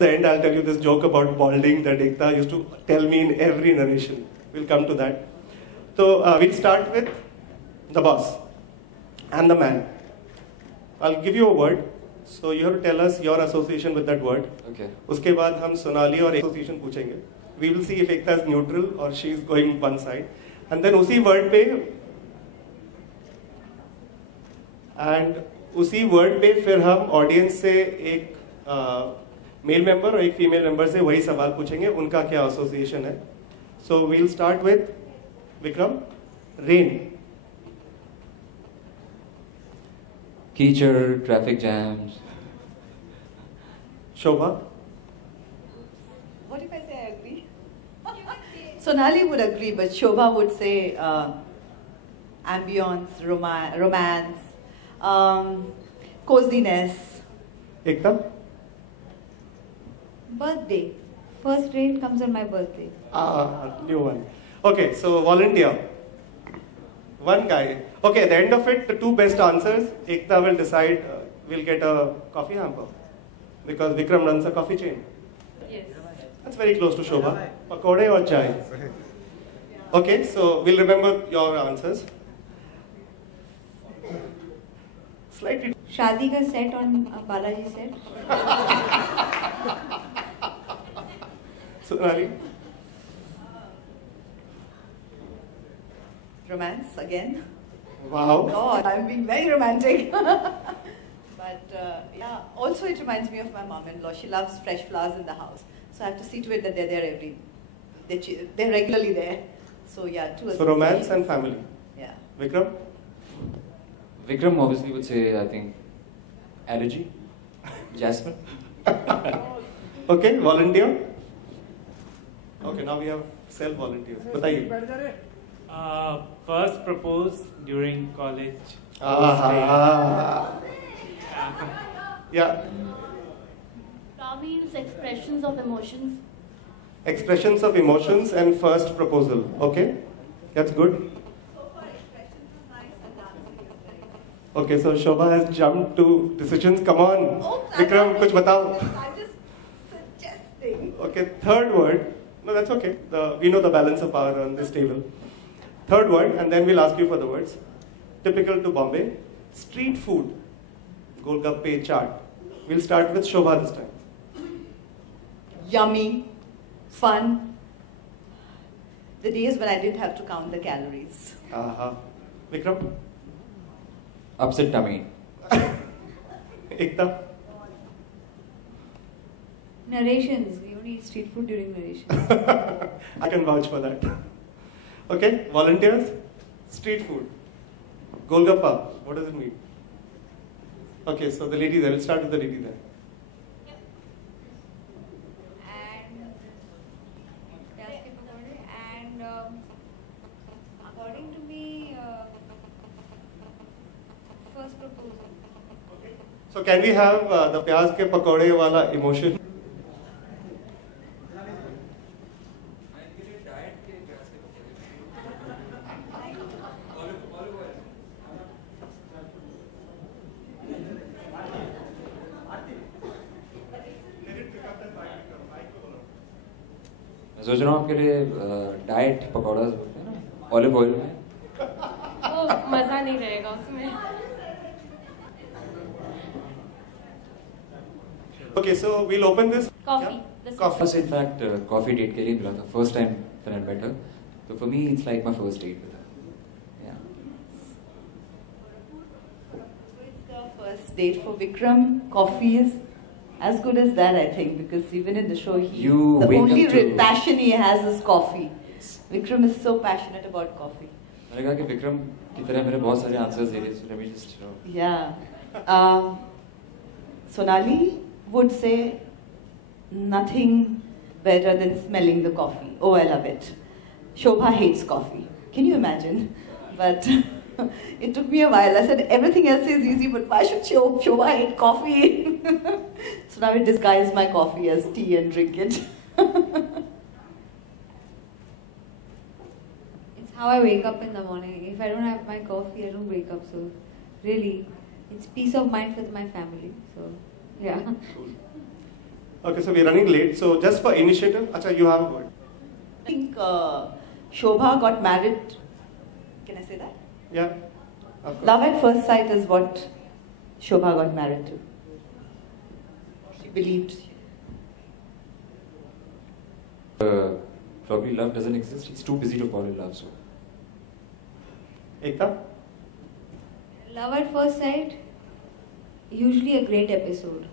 the end, I'll tell you this joke about balding that Ekta used to tell me in every narration. We'll come to that. So we'll start with the boss and the man. I'll give you a word. So you have to tell us your association with that word. Okay. उसके बाद हम सोनाली और association पूछेंगे. We will see if Ekta is neutral or she is going one side. And then उसी word पे फिर हम audience से एक मेल मेंबर और एक फीमेल मेंबर से वही सवाल पूछेंगे, उनका क्या एसोसिएशन है. So we'll start with Vikram. Rain. कीचड़, traffic jams. Shobha. What if I say I agree? Sonali would agree, but Shobha would say ambience, romance, coziness. Ekta. Birthday. First rain comes on my birthday. New one. Okay, so volunteer. One guy. Okay, at the end of it, the two best answers, Ekta will decide, we'll get a coffee hamper. Because Vikram runs a coffee chain. Yes. That's very close to Shobha. Pakode or chai? Okay, so we'll remember your answers. Slightly. शादी का set on Balaji set. Sonali. Romance again. Wow. God, I'm being very romantic. But yeah, also it reminds me of my mom-in-law. She loves fresh flowers in the house. So I have to see to it that they're there they're regularly there. So yeah, two. So romance and family. Yeah. Vikram? Vikram obviously would say, I think, allergy. Jasmine. Okay, volunteer. Okay, now we have self-volunteers. बताइए. First proposed during college. Yeah. Ka means expressions of emotions. Expressions of emotions and first proposal. Okay, that's good. Okay, so Shobha has jumped to decisions. Come on, Vikram, कुछ बताओ. I'm just suggesting. Okay, third word. No, that's okay. We know the balance of power on this table. Third word, and then we'll ask you for the words. Typical to Bombay. Street food. Golgappe chaat. We'll start with Shobha this time. Yummy, fun. The days when I didn't have to count the calories. Vikram? Upset tummy. Ekta? Narrations. We only eat street food during narrations. I can vouch for that. Okay, volunteers? Street food. Golgappa. What does it mean? Okay, so the lady there. We'll start with the lady there. And according to me, first proposal. So can we have the प्याज के पकौड़े वाला emotion? मैं सोच रहा हूँ आपके लिए डाइट पकौड़ा बोलते हैं ना, ऑलिव ऑयल में. वो मजा नहीं रहेगा उसमें. Okay, so we'll open this. Coffee. Yeah? This Coffee. First, in fact, coffee date के लिए मिला था. First time that I met her. So for me, it's like my first date with her. Yeah. So it's the first date for Vikram. Coffee is as good as that, I think, because even in the show, the only passion he has is coffee. Vikram is so passionate about coffee. मैंने कहा कि विक्रम की तरह मेरे बहुत सारे answers दे रहे हैं. So let me just, you know. Yeah. Sonali would say nothing better than smelling the coffee. Oh, I love it. Shobha hates coffee. Can you imagine? But it took me a while. I said everything else is easy, but why should Shobha hate coffee? So now I disguise my coffee as tea and drink it. It's how I wake up in the morning. If I don't have my coffee, I don't wake up. So really, it's peace of mind with my family. So yeah. Okay, so we're running late. So just for initiative, Acha, you have a word. I think Shobha got married. Can I say that? Yeah. Of course. Love at first sight is what Shobha got married to. She believed. Probably love doesn't exist. He's too busy to fall in love. So Ekta? Love at first sight, usually a great episode.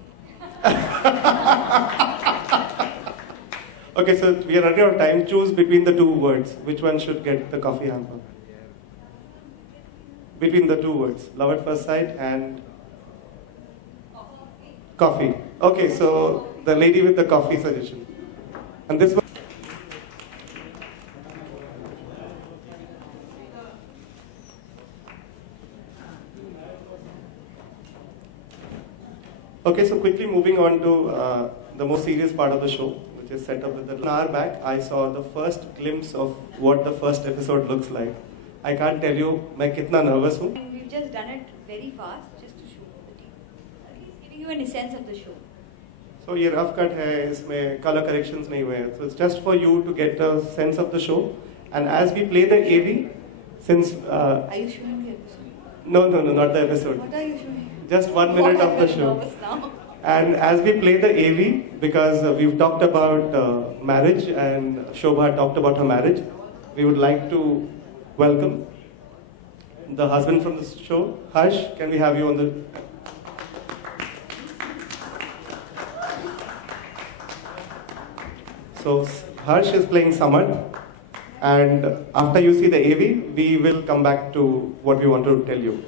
Okay, so we are running out of time. Choose between the two words. Which one should get the coffee hamper? Between the two words, love at first sight and coffee. Okay, so the lady with the coffee suggestion. And this one. Okay, so quickly moving on to the most serious part of the show, which is set up with the... An hour back, I saw the first glimpse of what the first episode looks like. I can't tell you, मैं कितना nervous हूँ. And we've just done it very fast, just to show the team. At least giving you a sense of the show. So ये rough cut है, इसमें color corrections नहीं हुए हैं. So it's just for you to get a sense of the show. And as we play the AV, since... Are you showing the episode? No, not the episode. What are you showing? Just 1 minute of the show. Now. And as we play the AV, because we've talked about marriage and Shobha talked about her marriage, we would like to welcome the husband from the show. Harsh, can we have you on the... So Harsh is playing Samarth, and after you see the AV, we will come back to what we want to tell you.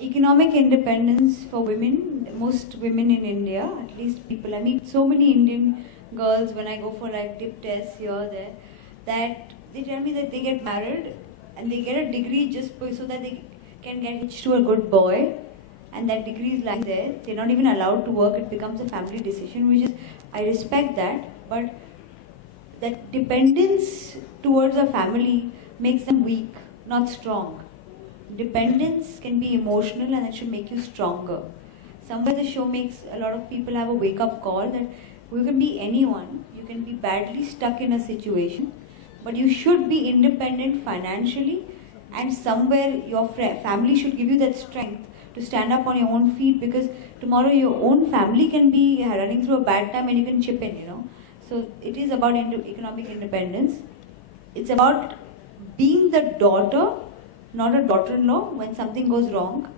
Economic independence for women, most women in India, at least people, I meet so many Indian girls when I go for like dip tests here or there, that they tell me that they get married and they get a degree just so that they can get hitched to a good boy, and that degree is lying there. They're not even allowed to work. It becomes a family decision, which is, I respect that, but that dependence towards a family makes them weak, not strong. Dependence can be emotional and it should make you stronger. Somewhere the show makes a lot of people have a wake-up call that you can be anyone, you can be badly stuck in a situation, but you should be independent financially, and somewhere your family should give you that strength to stand up on your own feet, because tomorrow your own family can be running through a bad time and you can chip in, you know. So it is about economic independence. It's about being the daughter, not a daughter-in-law. When something goes wrong,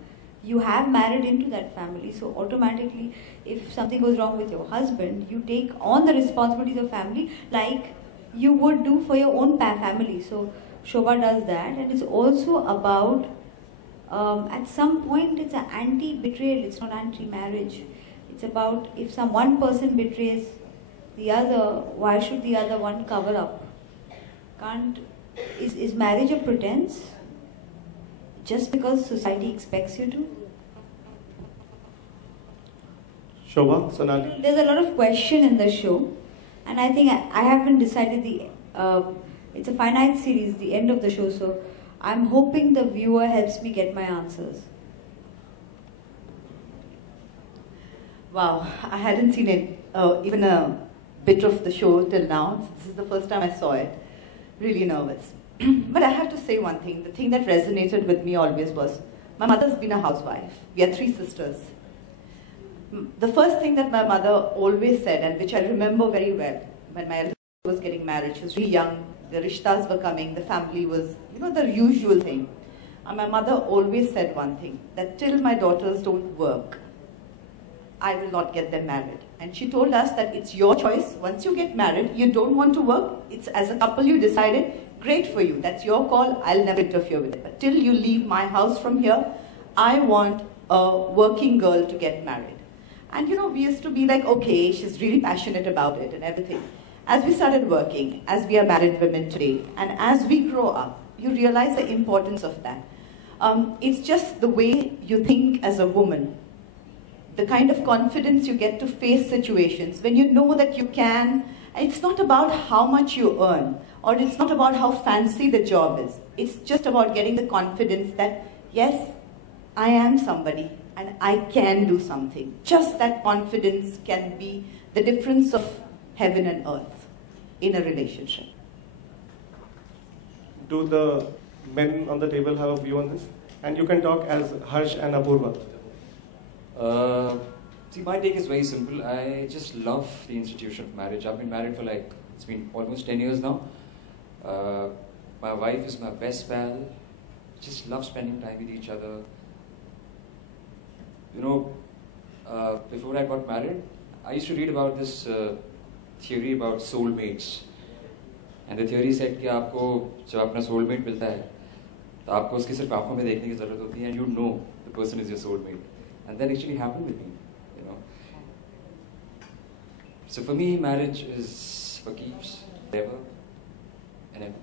you have married into that family, so automatically if something goes wrong with your husband, you take on the responsibilities of family like you would do for your own family. So Shobha does that, and it's also about at some point it's an anti-betrayal, it's not anti-marriage. It's about if one person betrays the other, why should the other one cover up? Is marriage a pretense? Just because society expects you to? Shobha, Sonali. There's a lot of question in the show, and I think I haven't decided it's a finite series, the end of the show, so I'm hoping the viewer helps me get my answers. Wow, I hadn't seen it, even a bit of the show till now. This is the first time I saw it. Really nervous. But I have to say one thing. The thing that resonated with me always was, my mother's been a housewife. We are 3 sisters. The first thing that my mother always said, and which I remember very well, when my eldest was getting married, she was really young, the rishtas were coming, the family was, you know, the usual thing. And my mother always said one thing, that till my daughters don't work, I will not get them married. And she told us that it's your choice. Once you get married, you don't want to work, it's as a couple you decided, great for you, that's your call, I'll never interfere with it. But till you leave my house from here, I want a working girl to get married. And you know, we used to be like, okay, she's really passionate about it and everything. As we started working, as we are married women today, and as we grow up, you realize the importance of that. It's just the way you think as a woman, the kind of confidence you get to face situations when you know that you can. It's not about how much you earn, or it's not about how fancy the job is. It's just about getting the confidence that, yes, I am somebody and I can do something. Just that confidence can be the difference of heaven and earth in a relationship. Do the men on the table have a view on this? And you can talk as Harsh and Apurva. See, my take is very simple. I just love the institution of marriage. I've been married for like, it's been almost 10 years now. My wife is my best pal. Just love spending time with each other. You know, before I got married, I used to read about this theory about soulmates. And the theory said कि आपको जब अपना soulmate मिलता है, तो आपको उसकी सिर्फ आँखों में देखने की ज़रूरत होती है, and you know the person is your soulmate. And that actually happened with me, you know. So for me, marriage is for keeps, ever and ever.